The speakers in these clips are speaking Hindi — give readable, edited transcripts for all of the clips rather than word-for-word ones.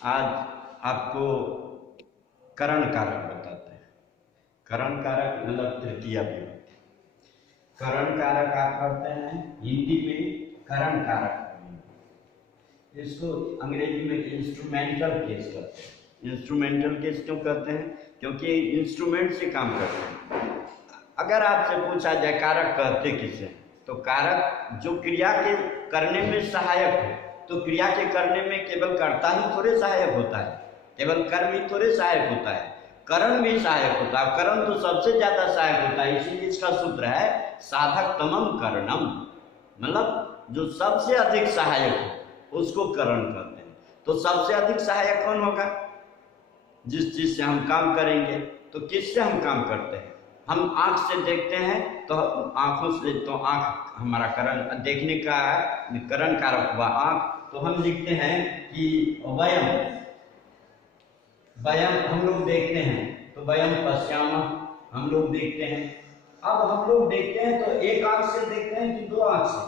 आज आपको करण कारक बताते हैं। करण कारक मतलब तृतीय विभक्ति। करण कारक आप पढ़ते हैं हिंदी में करण कारक, इसको अंग्रेजी में इंस्ट्रूमेंटल केस कहते हैं। इंस्ट्रूमेंटल केस क्यों कहते हैं? क्योंकि इंस्ट्रूमेंट से काम करते हैं। अगर आपसे पूछा जाए कारक कहते किसे, तो कारक जो क्रिया के करने में सहायक है, तो क्रिया के करने में केवल कर्ता ही थोड़े सहायक होता है, केवल कर्म ही थोड़े सहायक होता है, करण भी सहायक होता है। करण तो सबसे ज्यादा सहायक होता है, इसीलिए इसका सूत्र है साधक तमम करणम, मतलब जो सबसे अधिक सहायक हो उसको करण कहते हैं। तो सबसे अधिक सहायक कौन होगा? जिस चीज से हम काम करेंगे। तो किससे हम काम करते हैं? हम आंख से देखते हैं, तो आंखों से, तो आंख हमारा करण, देखने का करण कारक हुआ आंख। तो हम लिखते हैं कि वयम, वयम हम लोग देखते हैं, तो वयम पश्यामः हम लोग देखते हैं। अब हम लोग देखते हैं तो एक आंख से देखते हैं कि दो आंख से?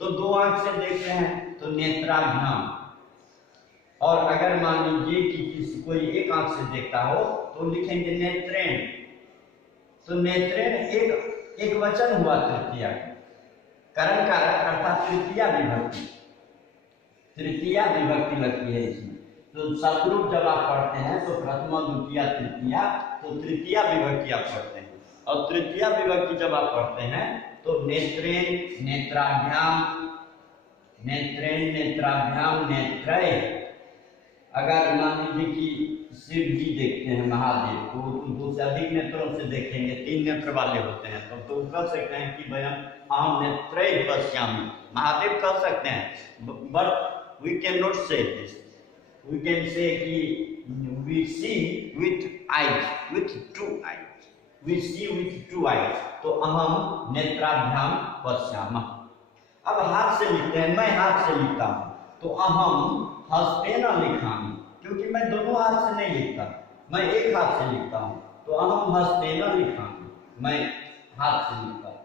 तो दो आंख से देखते हैं तो नेत्राभ्याम। और अगर मान लीजिए कि किसी कोई एक आंख से देखता हो तो लिखेंगे नेत्रेण। तो नेत्रेण एक वचन हुआ तृतीया, करण कारक अर्थात तृतीया विभक्ति, तृतीया विभक्ति लगती है इसमें। तो सदरूप जब आप पढ़ते हैं तो प्रथमा द्वितीया तृतीया, तो तृतीया विभक्ति आप पढ़ते हैं। और तृतीया विभक्ति जब आप पढ़ते हैं तो नेत्रेण नेत्राभ्याम, नेत्रेण नेत्राभ्याम नेत्रय। अगर मान लीजिए कि शिव जी देखते हैं महादेव को, तो दो से अधिक नेत्रों से देखेंगे, तीन नेत्र वाले होते हैं, तो कह सकते हैं कि वयम अहम नेत्रैः पश्यामि, महादेव कह सकते हैं। But we can not say this, we can say कि we see with eyes, with two eyes, we see with two eyes. तो अहम नेत्राभ्याम पश्यामः। अब हाथ से लिखते हैं, मैं हाथ से लिखता हूं तो अहम हस्तेन लिखामि, क्योंकि मैं दोनों हाथ से नहीं लिखता, मैं एक हाथ से लिखता हूं। तो अहम हस्तेन लिखामि, मैं हाथ से लिखता हूं।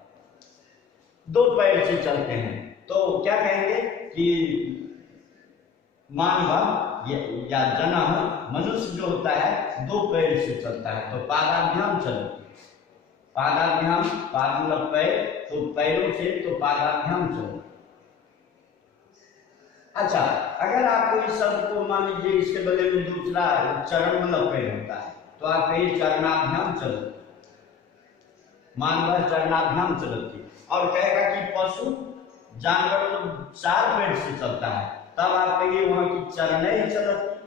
दो पैर से चलते हैं तो क्या कहेंगे कि मानव या जन्म मनुष्य जो होता है दो पैर से चलता है, तो पादाभ्याम चलती, पादाभ्याम, पाद मतलब पैर, तो पैरों से तो पादाभ्याम चलती। अच्छा, अगर आपको इस शब्द को मान लीजिए इसके बदले में दूसरा चरण मतलब पैर होता है, तो आप कहिए चरणाभ्याम चलती, मानव चरणाभ्याम चलती। और कहेगा कि पशु जानवर तो चार पैर से चलता है, तब आप कहिए वहां की चरणैः चलती।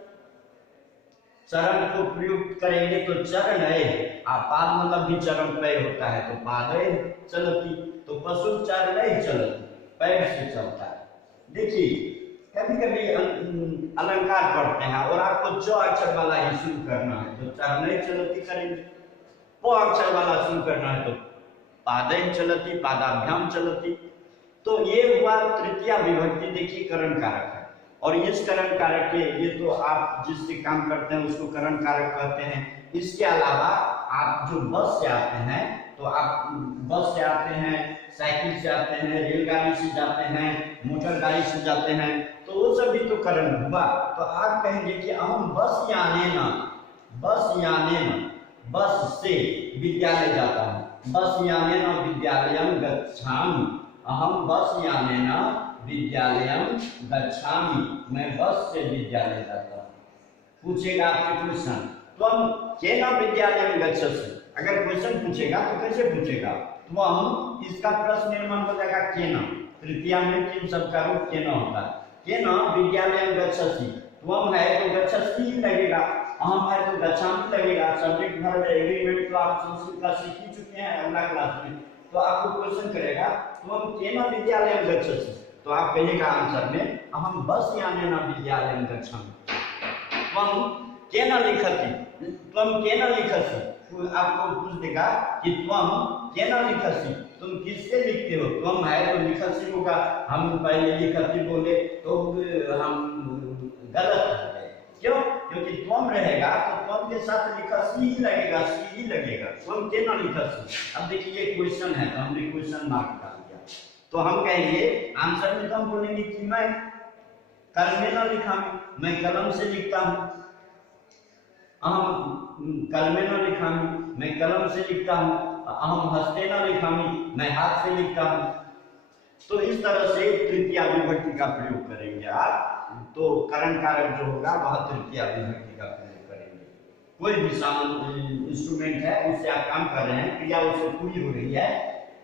चरण को प्रयुक्त करेंगे तो चरणैः, पाद मतलब भी चरण पैर होता है, तो पादैः चलती। तो पशु चरणैः चलती, पैर से चलता है। देखिए कभी कभी अलंकार पढ़ते हैं और आपको जो अक्षर वाला ही शुरू करना है तो चरणैः चलती करेंगे, वो अक्षर वाला शुरू करना है तो पादैः चलती, पादाभ्याम चलती। तो ये हुआ तृतीया विभक्ति। देखिए करण कारक है, और इस करण कारक के ये तो आप जिससे काम करते हैं उसको करण कारक कहते हैं। इसके अलावा आप जो बस से आते हैं, तो आप बस से आते हैं, साइकिल से आते हैं, रेलगाड़ी से जाते हैं, मोटर गाड़ी से जाते हैं, तो वो सब भी तो करण हुआ। तो आप कहेंगे कि हम बस यानेन, बस यानेन, बस से विद्यालय जाता हूँ, बस यानेन विद्यालयं गच्छामि, अहम बस यानेन विद्यालयं गच्छामि, मैं बस से विद्यालय जाता हूँ। पूछेगा आपसे क्वेश्चन, त्वं केन विद्यालयं गच्छसि? अगर क्वेश्चन पूछेगा तो कैसे पूछेगा? त्वं, इसका प्रश्न निर्माण हो जाएगा केन, तृतीया में किन शब्द का रूप केन होता है। केन विद्यालयं गच्छसि, त्वं है तो गच्छसि लगेगा, अहम है तो गच्छामि लगेगा। सब्जेक्ट वर्ब एग्रीमेंट तो आप संस्कृत का सीख ही चुके हैं अगला क्लास में। तो आपको क्वेश्चन करेगा त्वं केन विद्यालयं गच्छसि, तो आप कहिएगा आंसर में अहम बस यानेन विद्यालयं गच्छामि। त्वं केन लिखति, त्वं केन लिखसि, आपको पूछ देगा कि त्वं केन लिखसि, तुम किससे लिखते हो? त्वं है तो लिखसि होगा, हम पहले लिखति बोले तो हम गलत है। क्यों? क्योंकि त्वं रहेगा तो त्वं के साथ लिखसि ही लगेगा, सी ही लगेगा। त्वं केन लिखसि। अब देखिए ये क्वेश्चन है तो हमने क्वेश्चन मार्क डाल दिया, तो हम कहेंगे आंसर में तो हम बोलेंगे कि मैं, कलमेन लिखामि, मैं कलम से लिखता हूँ। अहम कलमेन लिखामि, मैं कलम से लिखता हूँ। अहम हस्तेन लिखामि, मैं हाथ से लिखता हूँ। तो इस तरह से तृतीया विभक्ति का प्रयोग करेंगे आप। तो करण कारक जो होगा वह तृतीया विभक्ति का प्रयोग करेंगे। कोई भी सामान इंस्ट्रूमेंट है उससे आप काम कर रहे हैं, क्रिया उससे पूरी हो रही है,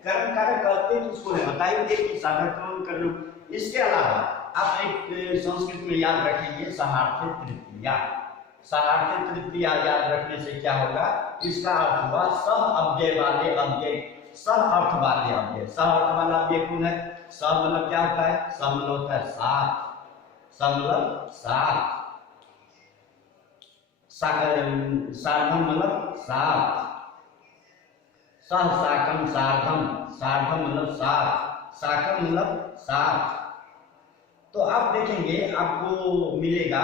करण कारक कहते हैं किसको है बताएंगे कि साधारण कर लो। इसके अलावा आप एक संस्कृत में याद रखेंगे सहार्थे तृतीया। सहार्थे तृतीया याद रखने से क्या होगा, इसका अर्थ हुआ सह अव्यय वाले अव्यय, सह अर्थ वाले अव्यय। सह अर्थ वाला अव्यय कौन है? सह मतलब क्या होता है? सह मतलब होता है साथ, सह मतलब साथ, सार्धम मतलब साथ, सह साकम सार्धम, सार्धम मतलब साथ, साकम मतलब साथ। तो आप देखेंगे आपको मिलेगा,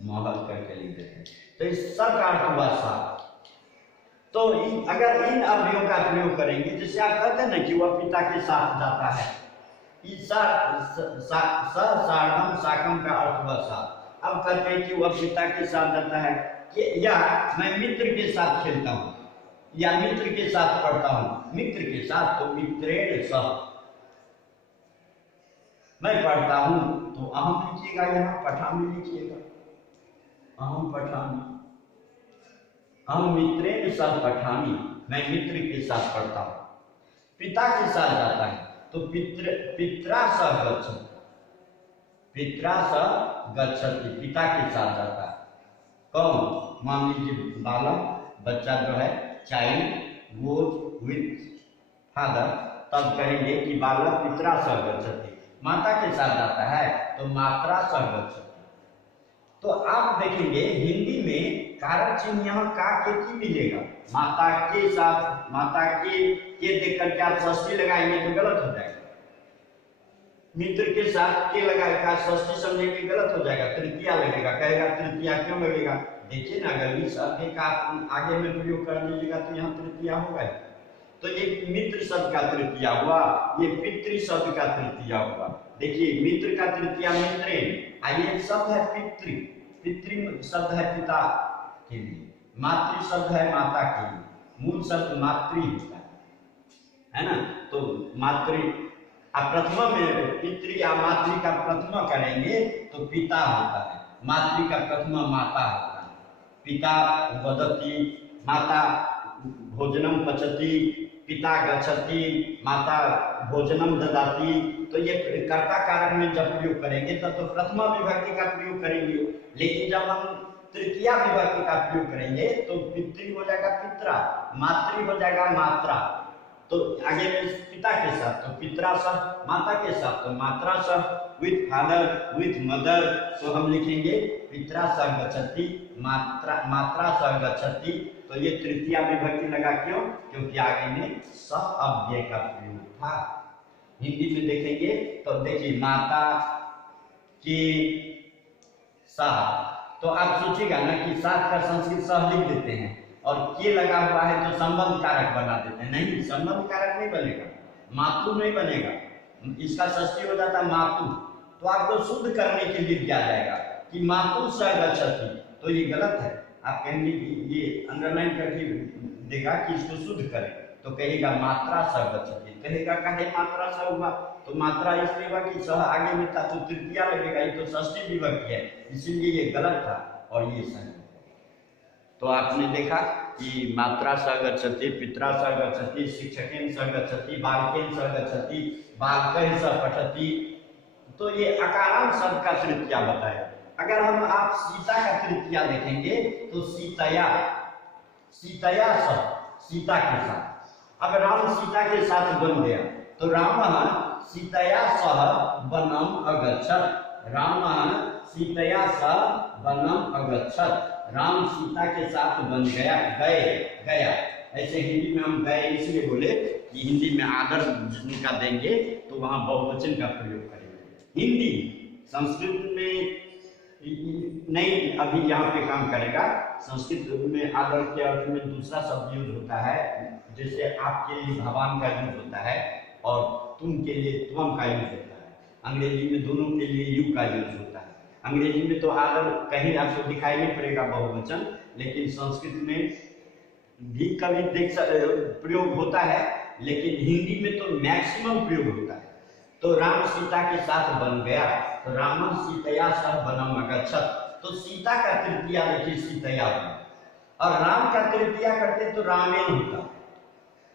महल करके लिख देते हैं, तो इस सब का अर्थ हुआ साथ। तो अगर इन अवयवों का प्रयोग करेंगे, जैसे आप कहते हैं ना कि वह पिता के साथ जाता है, सार्धम साकम का अर्थ हुआ साथ। अब कहते हैं कि वह पिता के साथ जाता है, कि या मैं मित्र के साथ खेलता हूँ, या मित्र के साथ पढ़ता हूँ। मित्र के साथ तो मित्रेण सह, मैं पढ़ता हूँ तो अहम लिखिएगा, यहाँ पठामी लिखिएगा, अहम पठामी, हम मित्रेण सह पठामी, मैं मित्र के साथ पढ़ता हूँ। पिता के साथ जाता है तो पित्रा सह गच्छति, पित्रा सह गच्छति, पिता के साथ जाता है। कौन? मान लीजिए बालक, बच्चा जो है, चाइल्ड गोज विथ फादर, तब कहेंगे कि बालक पित्रा सह गच्छति। माता के साथ जाता है तो मात्रा सह गच्छति। तो आप देखेंगे हिंदी में कारक चिन्ह यहाँ का के मिलेगा, माता के साथ, माता के देख करके आप षष्ठी लगाएंगे तो गलत हो जाएगा। मित्र के साथ के लगाएगा, षष्ठी समझेंगे गलत हो जाएगा, तृतीया लगेगा, कहेगा तृतीया क्यों लगेगा? देखिए ना, अगर इस अध्याय का आगे में प्रयोग कर लीजिएगा तो यहाँ तृतीया होगा। तो ये मित्र शब्द का तृतीया हुआ, ये पितृ शब्द का तृतीया हुआ। देखिए मित्र का तृतीया मित्रेण, ये शब्द है पितृ, पितृ शब्द है पिता के लिए, मातृ शब्द है माता के लिए, मूल शब्द मातृ होता है ना। तो मातृ आप प्रथमा में पितृ या मातृ का प्रथमा करेंगे तो पिता होता है, मातृ का प्रथमा माता होता है। पिता वदति, माता भोजनम पचति, पिता गच्छति, माता भोजनम ददाति। तो ये कर्ता कारक में जब प्रयोग करेंगे तब तो प्रथमा विभक्ति का प्रयोग करेंगे, लेकिन जब हम तृतीया विभक्ति का प्रयोग करेंगे तो पितृ हो जाएगा पित्रा, मातृ हो जाएगा मात्रा। तो आगे में पिता के साथ तो पित्रा सह, माता के साथ तो मात्रा सह, विथ फादर विथ मदर, तो हम लिखेंगे पित्रा सह गच्छति, मात्रा सह गच्छति। तो ये तृतीया विभक्ति लगा, क्यों? क्योंकि आगे में सह अव्यय का प्रयोग था। हिंदी में देखेंगे तो देखिए माता के साथ, तो आप सोचिएगा ना कि साथ का संस्कृत सह लिख देते हैं और के लगा हुआ है तो संबंध कारक बना देते हैं। नहीं, संबंध कारक नहीं बनेगा, मातु नहीं बनेगा, इसका षष्ठी हो जाता है मातु। तो आपको शुद्ध करने के लिए दिया जाएगा कि मातु सह गच्छति, तो ये गलत है। आप कहेंगे ये अंडरलाइन करके देगा कि इसको शुद्ध करें, तो कहेगा मात्रा सह गच्छति, कहेगा काहे मात्रा सह हुआ? तो मात्रा इसलिए हुआ कि सह आगे में था तो तृतीया लगेगा, ये तो षष्ठी विभक्ति है, इसीलिए ये गलत था और ये सही। तो आपने देखा कि मात्रा सह गच्छति, पित्रा सह गच्छति, शिक्षकेन सह गच्छति, बालकेन सह गच्छति, बालकैः सह पठति। तो ये अकारांत शब्द का तृतीया बताया। अगर हम आप सीता का तृतीया देखेंगे तो सीतया, सीतया सह, सीता के साथ। अब राम सीता के साथ बन गया तो राम सीतया सह वनम अगच्छत, राम सीतया सह वनम अगच्छत, राम सीता के साथ बन गया, गया। ऐसे हिंदी में हम गए इसलिए बोले कि हिंदी में आदर जिनका देंगे तो वहां बहुवचन का प्रयोग करेंगे। हिंदी संस्कृत में नहीं अभी यहाँ पे काम करेगा। संस्कृत में आदर के अर्थ में दूसरा शब्द यूज होता है, जैसे आपके लिए भगवान का यूज होता है और तुम के लिए त्वम का यूज होता है। अंग्रेजी में दोनों के लिए यू का यूज होता है। अंग्रेजी में तो आदर कहीं आपको दिखाई नहीं पड़ेगा बहुवचन, लेकिन संस्कृत में भी कभी प्रयोग होता है, लेकिन हिंदी में तो मैक्सिमम प्रयोग होता है। तो राम सीता के साथ बन गया, तो रामन सीतया सह वनम अगच्छत। तो सीता का तृतीया देखिए सीतया बना, और राम का तृतीया करते तो रामेण होता।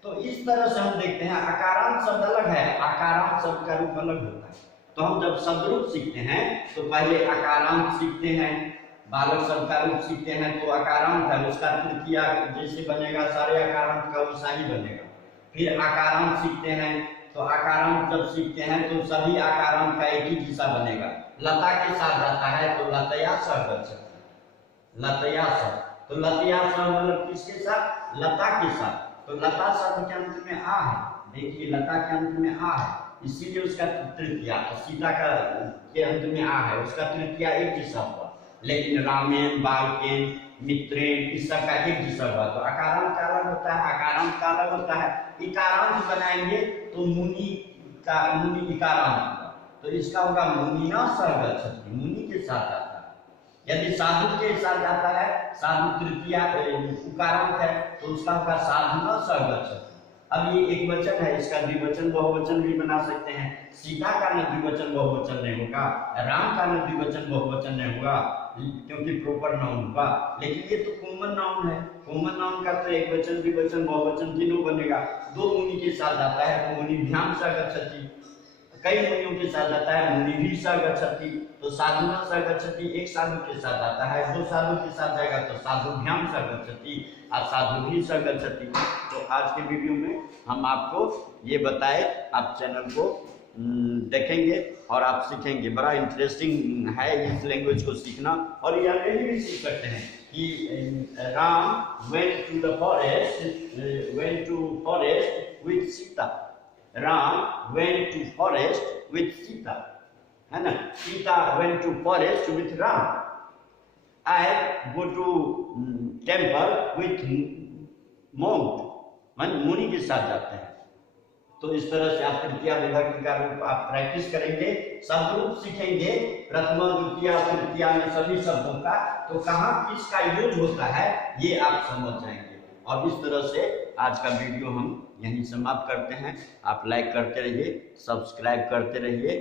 तो इस तरह से हम देखते हैं अकारांत शब्द अलग है, आकारांत शब्द का रूप अलग होता है। तो हम जब शब्द रूप सीखते हैं तो पहले अकारांत सीखते हैं, बालक शब्द का रूप सीखते हैं तो अकारांत है, उसका तृतीया जैसे बनेगा सारे अकारांत का वैसा ही बनेगा। फिर आकारांत सीखते हैं, तो आकारांत जब सीखते हैं तो सभी आकारांत का एक ही दिशा बनेगा। लता के साथ जाता है तो लतया सह गच्छति, लतया सह, तो लतया सह मतलब किसके साथ? लता के साथ। तो लता शब्द के अंत में आ है, देखिए लता के अंत में आ है, इसीलिए उसका तृतीया, सीता का के अंत में आ है, उसका तृतीया एक दिशा हुआ। लेकिन रामेण, बालकेन, मित्रेण इस सब का एक दिशा हुआ। तो अकारांत का अलग होता है, आकारांत का अलग होता है। इकारांत बनाएंगे तो मुनि का मुनि इकारांत होगा, तो इसका होगा मुनिना सह गच्छति, मुनि के साथ आता है। यदि साधु के साथ जाता है, साधु तृतीया उकारांत है, तो उसका होगा साधुना सह गच्छति। अब ये एक वचन है, इसका द्विवचन बहुवचन भी बना सकते हैं। सीता का न द्विवचन बहुवचन नहीं होगा, राम का न द्विवचन बहुवचन नहीं होगा, क्योंकि प्रॉपर नाउन होगा। लेकिन ये तो कॉमन नाउन है, कॉमन नाउन का तो एक वचन द्विवचन बहुवचन तीनों बनेगा। दो मुनि के साथ जाता है तो मुनिभ्याम सह गच्छति, कई मुनियों के साथ जाता है मुनि भी सह गच्छति, तो साधुना सह गच्छति एक साधु के साथ जाता है, दो साधु के साथ जाएगा तो साधुभ्याम सह गच्छति, और साधु भी सह गच्छति। तो आज के वीडियो में हम आपको ये बताए, आप चैनल को देखेंगे और आप सीखेंगे। बड़ा इंटरेस्टिंग है इस लैंग्वेज को सीखना, और ये अंग्रेजी भी सीख सकते हैं कि Ram went to the forest with Sita, Ram went to forest with Sita, है ना, Sita went to forest with Ram, I go to temple with monk, मुनि के साथ जाते हैं। तो इस तरह से आप तृतीया विभक्ति का रूप आप प्रैक्टिस करेंगे, शब्द रूप सीखेंगे, प्रथमा द्वितीया तृतीया में सभी शब्दों का, तो कहाँ किसका यूज होता है ये आप समझ जाएंगे। और इस तरह से आज का वीडियो हम यहीं समाप्त करते हैं। आप लाइक करते रहिए, सब्सक्राइब करते रहिए।